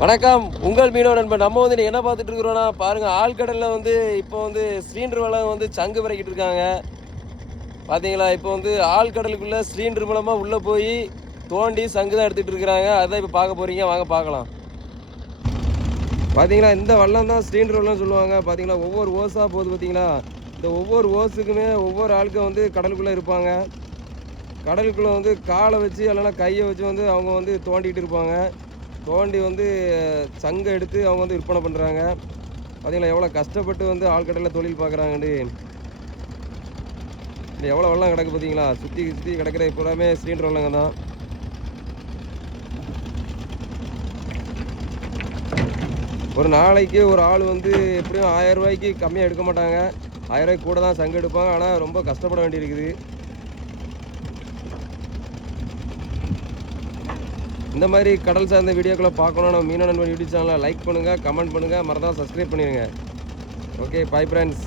வணக்கம், உங்கள் மீனவ நண்பன். நம்ம வந்து என்ன பார்த்துட்டு இருக்கிறோன்னா பாருங்க, ஆழ்கடலில் வந்து இப்போ வந்து சிலிண்டர் வலை வந்து சங்கு விறக்கிட்டு இருக்காங்க. பார்த்தீங்களா? இப்போ வந்து ஆழ்கடலுக்குள்ள சிலிண்டர் மூலமாக உள்ளே போய் தோண்டி சங்கு தான் எடுத்துகிட்டு இருக்கிறாங்க. அதான் இப்போ பார்க்க போகிறீங்க, வாங்க பார்க்கலாம். பார்த்தீங்களா, இந்த வல்லம் தான் சிலிண்டர் வல்லம் சொல்லுவாங்க. பார்த்தீங்களா, ஒவ்வொரு ஓஸாக போகுது. பார்த்தீங்களா, இந்த ஒவ்வொரு ஓஸுக்குமே ஒவ்வொரு ஆளுக்கு வந்து கடலுக்குள்ளே இருப்பாங்க. கடலுக்குள்ளே வந்து காலை வச்சு இல்லைன்னா கையை வச்சு வந்து அவங்க வந்து தோண்டிகிட்டு இருப்பாங்க. தோண்டி வந்து சங்கை எடுத்து அவங்க வந்து விற்பனை பண்ணுறாங்க. பார்த்தீங்களா எவ்வளோ கஷ்டப்பட்டு வந்து ஆழ்கடலில் தொழில் பார்க்குறாங்கன்னு. இல்லை எவ்வளோ வெள்ளம் கிடக்கு பார்த்தீங்களா, சுற்றி சுற்றி கிடக்கிற பூராமே சிலிண்டர் வெள்ளங்க தான். ஒரு நாளைக்கு ஒரு ஆள் வந்து எப்படியும் 1000 ரூபாய்க்கு கம்மியாக எடுக்க மாட்டாங்க. 1000 ரூபாய்க்கு கூட தான் சங்கு எடுப்பாங்க. ஆனால் ரொம்ப கஷ்டப்பட வேண்டியிருக்குது. இந்த மாதிரி கடல் சார்ந்த வீடியோக்களை பார்க்கணும். நம்ம மீனவ நண்பன் யூடியூப் சேனலை லைக் பண்ணுங்கள், கமெண்ட் பண்ணுங்கள், மறந்தால் சப்ஸ்கிரைப் பண்ணிடுங்க. Okay, bye friends.